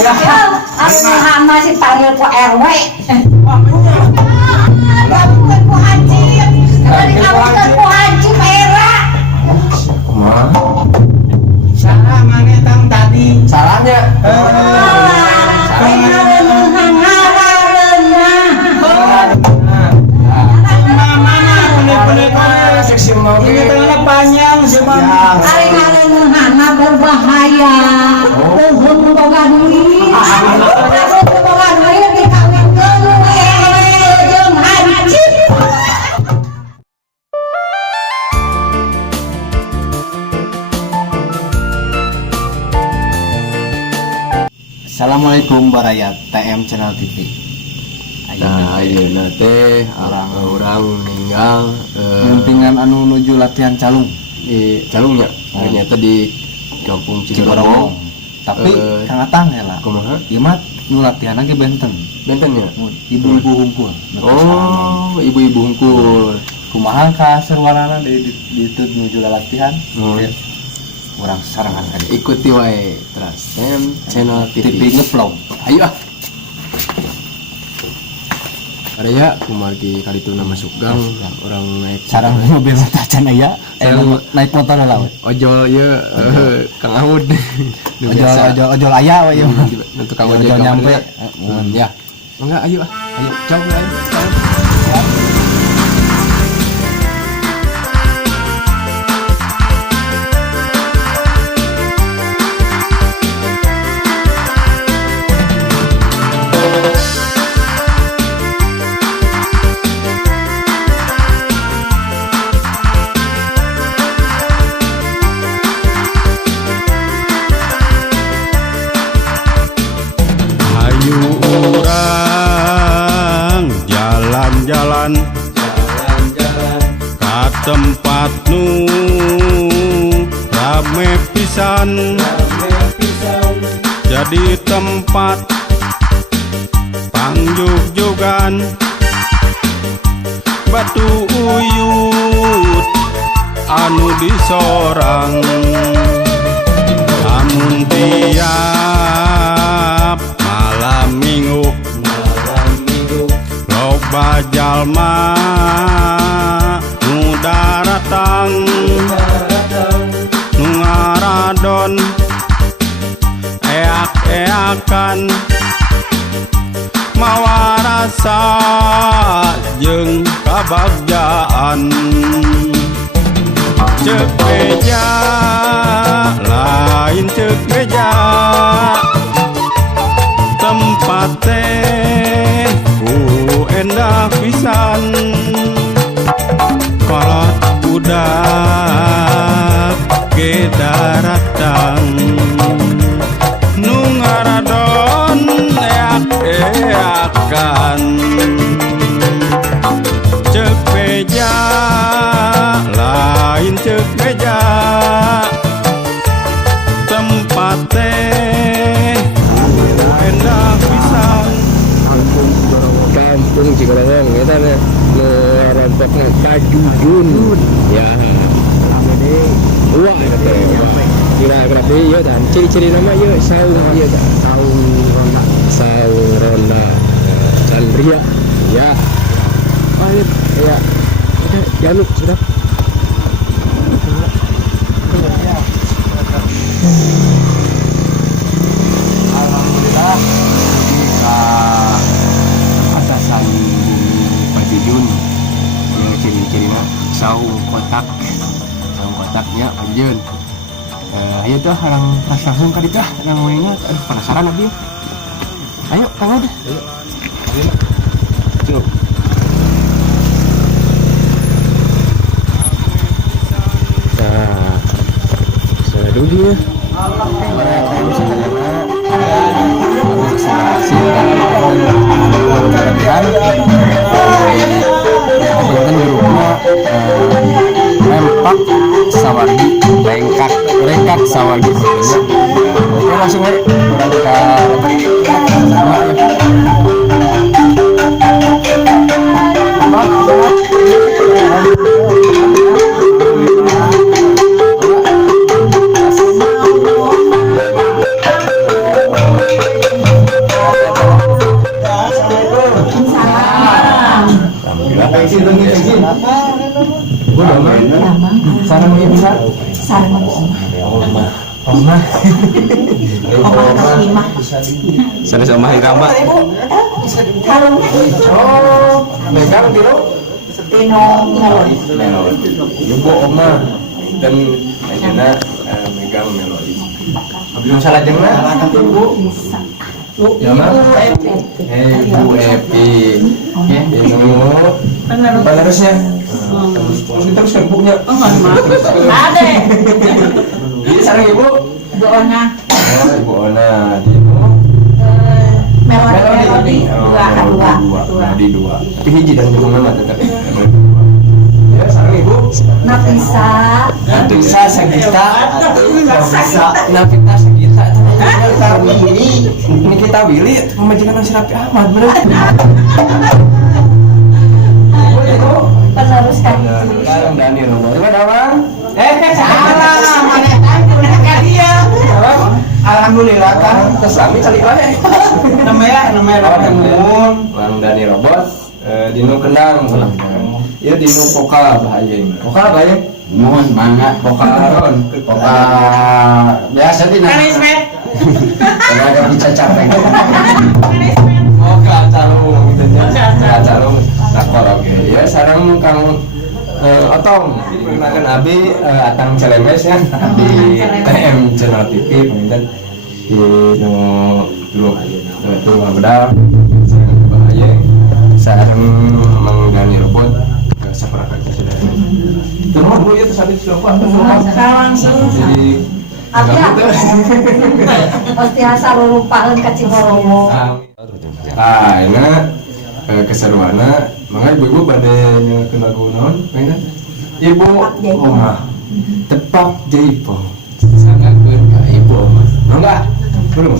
ya. Hama si panggil ku RW. Bukan ku haji. Bukan ku haji Mera. Salah mana tang tadi? Salahnya. Ini tangannya panjang sih Mam. Ari ngareunana berbahaya. Tuhun boga duit. Boga duit dikawinkeun we jeung haji. Assalamualaikum barayat TM Channel TV. Nah, ayeuna teh orang meninggal Pentingan anu nuju latihan calung di Calungnya. Ternyata di Kampung Cikorong. Cikorong. Tapi Kang Atang heula. Kumaha? Ieu mah nu latihan ge benten. Bentennya. Ibu-ibu hungkul. Oh, ibu-ibu hungkul. Kumaha ka serwanana di ditu nuju latihan? Hmm. Urang sarangan ka dieu. Ikuti wae terus TM Channel TV. TV ngeplong. Ayo ah. Ada ya, kumargi kali itu masuk gang, orang naik Sarang mobil tacan aya, naik motor lah. ojol ya, Kang Ahud. Ojol aya we ieu. Untuk Kang Ojol ojol nyampe. Ya. Enggak, ayo ah. Ayo, coba ayo. Ayu urang jalan-jalan ka tempat nu rame pisan, jadi tempat pangjug-jugan batu uyut anu disorang. Amun tiap malam minggu loba jalma nu daratang nu ngaradon eak-eakan mawa rasa jeung kabagjaan. Cek meja lain cek meja tempat teh ku endah pisan kolot budak ge daratang nu ngaradon eak-eakan. Cek meja lain cek meja tempat teh endah pisan. Kampung Cikorong eta nu rompokna Kajujun. Ya. Wah, eta teh. Kira-kira ieu dan ciri-ciri nama ieu saung ieu tah. Saung ronda. Candria. Ya. Ayo, ya. Oke, jangan sudah. Alhamdulillah kita atasan Pajujun yang ciri-cirinya saung kotaknya anjeun. Ayo tuh orang langsung ka ditu yang mulainya penasaran abi. Ayo Kang udah. Ayo. Cukup. Nah, saya dulu ya. Rempak sawargi lengkak sawargi. Oke langsung aja sama ya. Omah Katimah. Sanes omah irama. Harumnya itu Oh, megang tiro. Tino Melodi. Melodi. Ibu oma dan ayeuna megang melodi. Abdi nu salajengna Ibu. Ya mah. Ibu Epi. Ini penerusnya. Terus diteruskan bukunya. Ade. Ini sareng Ibu. Bu Ona. Oh, Ibu Ona. Ibu Melodi. Dua. Melodi 2. Tapi hiji dan hubungan mah tetap. Ya, sareng Ibu. Nafisa. Bisa Sagita. Nafita Sagita. Ini kita Willy pemajikan nasi Rapi Ahmad bener. Penerus kan. Sekarang Dani Robo. Gimana Bang? Salah, mana tanya dia. Alhamdulillah kan. Keslami kali wae. Namanya Ramun. Bang Dani Robot Dino Kenang. Ieu Dino Poka bahaya. Poka bahaya. Mohon mangga. Poka Aron. Poka biasa di Ada bisa capek. Poka Calung gitu nya. Calung nakol oke. Ya sareng Kang Otong. Perkenalkan Abi Atang Celemes ya. Di TM Channel TV penginten di dulu bedal sareng bahaya. Sareng menggani robot separakan sudah. Terus dulu ya tadi sudah Sekarang jadi Abia. Pasti asal lupakan ka Cihoromo. ini keseruannya mangga ibu-ibu pada nyalakan lagu naon pengen Ibu Oma tepak jaipo sangatkeun ka Ibu Oma mangga belum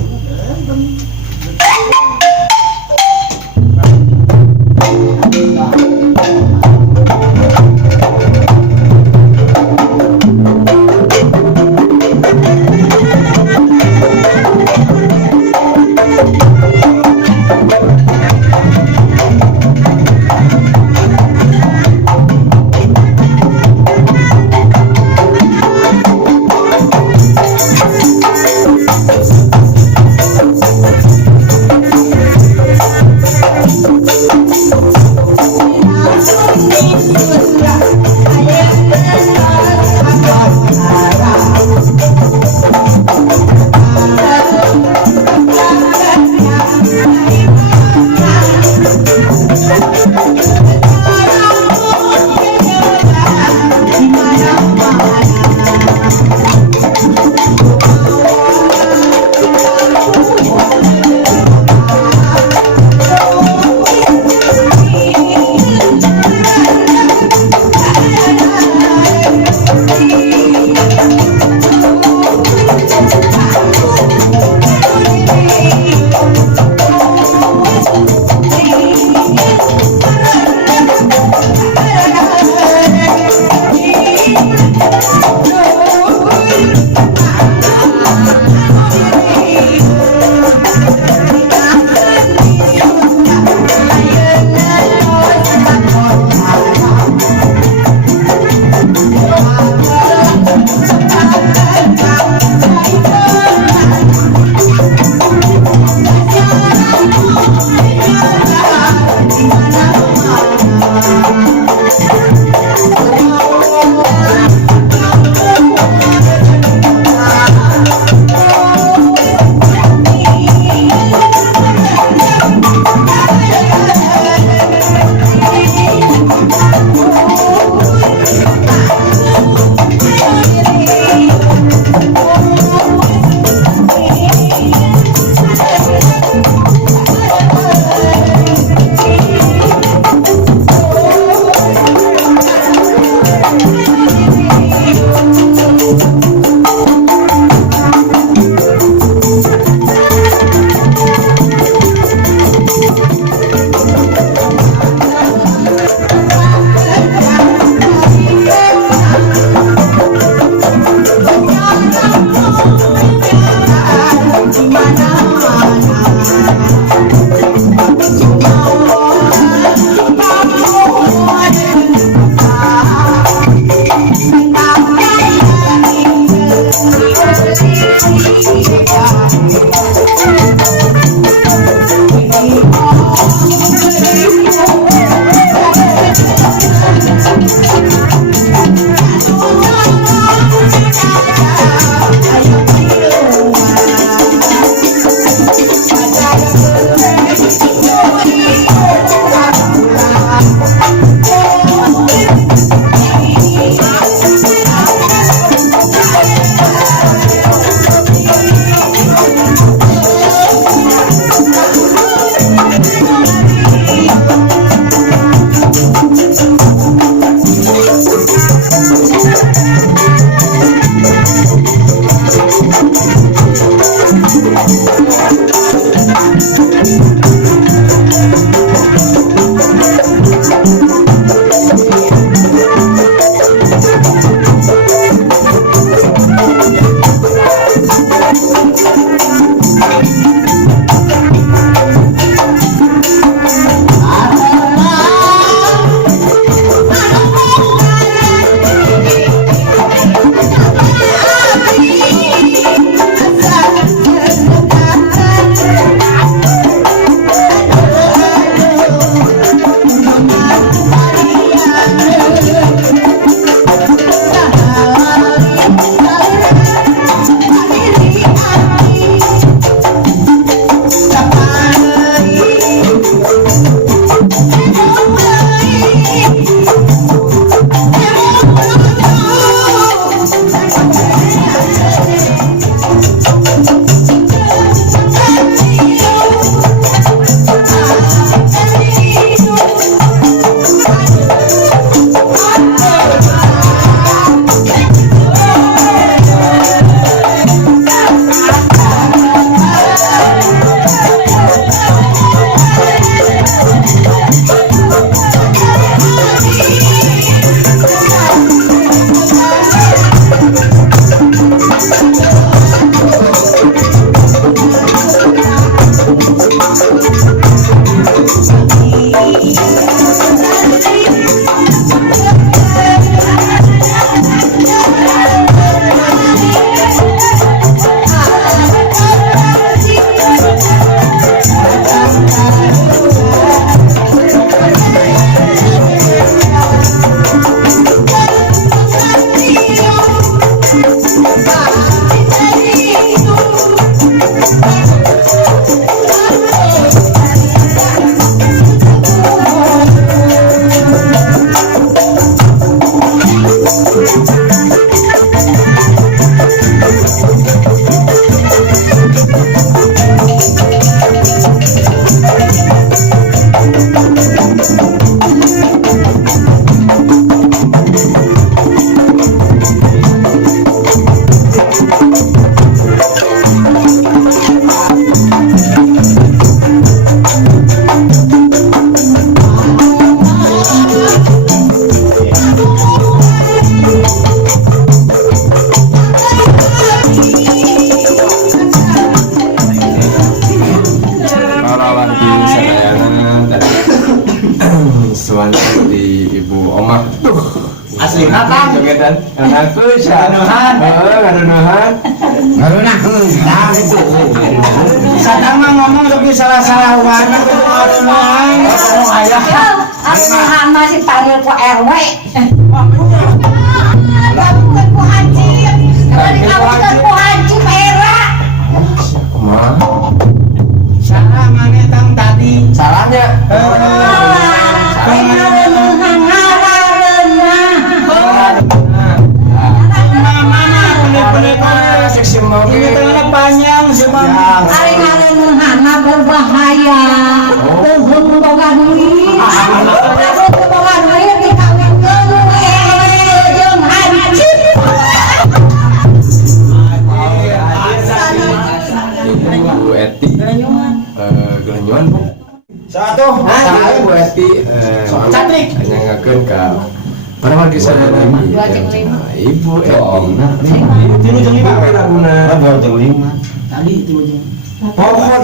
Asli kata jogetan anakku sanuhan ngarunuhan ngarunaheun nah itu sadang mah ngomong tapi salah-salah warna kudu ngarunahan ayah Asuhan masih panggil ku RW. Bukan ku haji. Dikawinkan ku haji merah. mah salah mana tang tadi salahnya seksi mau ini tangannya panjang semua berbahaya. Tuhun boga duit. Tuhun boga duit dikawinkan jeung haji. Ibu Eti gelenyoan Bu satu Bu Eti cantik nyangakeun ka para warga sadaya Ibu Eti tilu jeung lima laguna baru jeung lima tadi tilu jeung pokok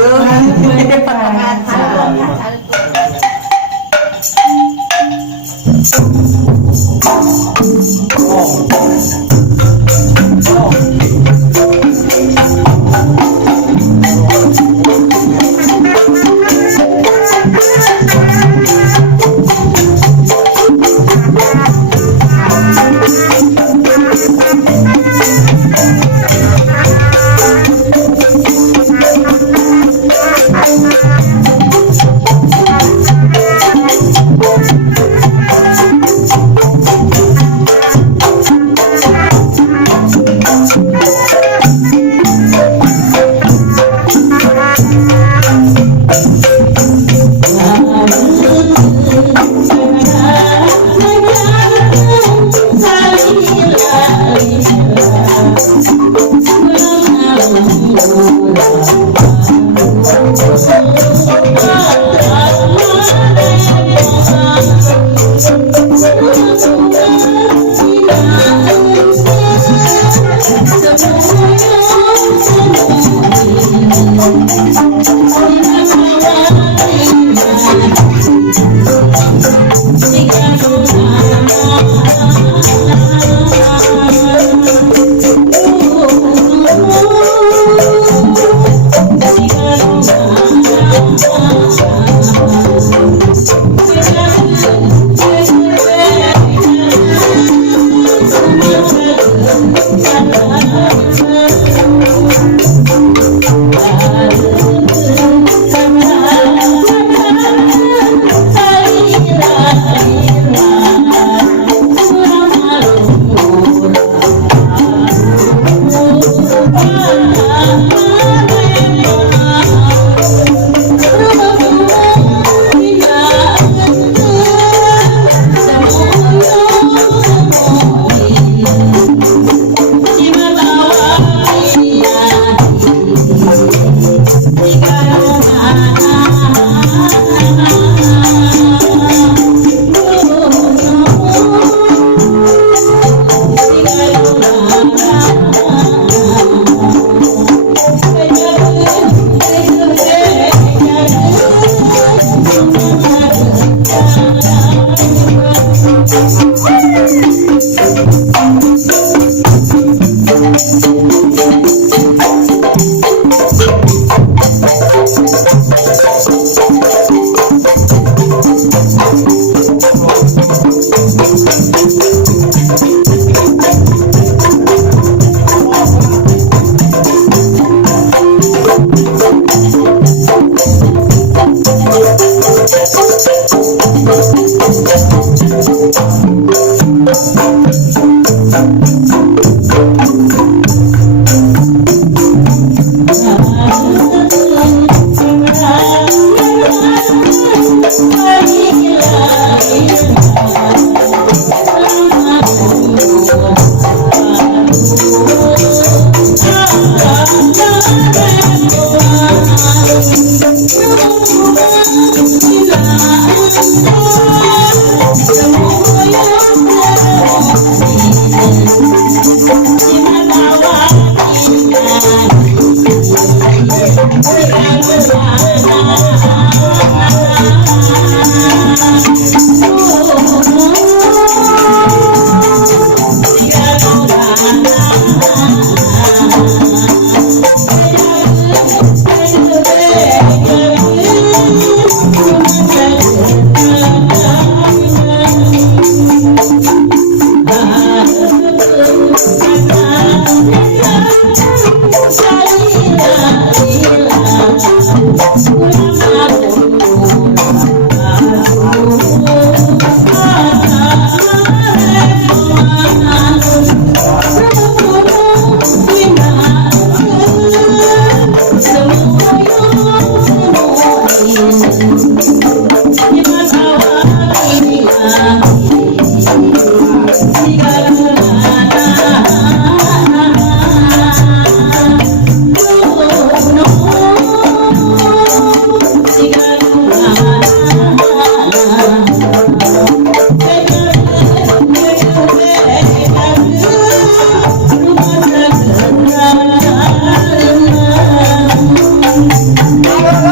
Ayo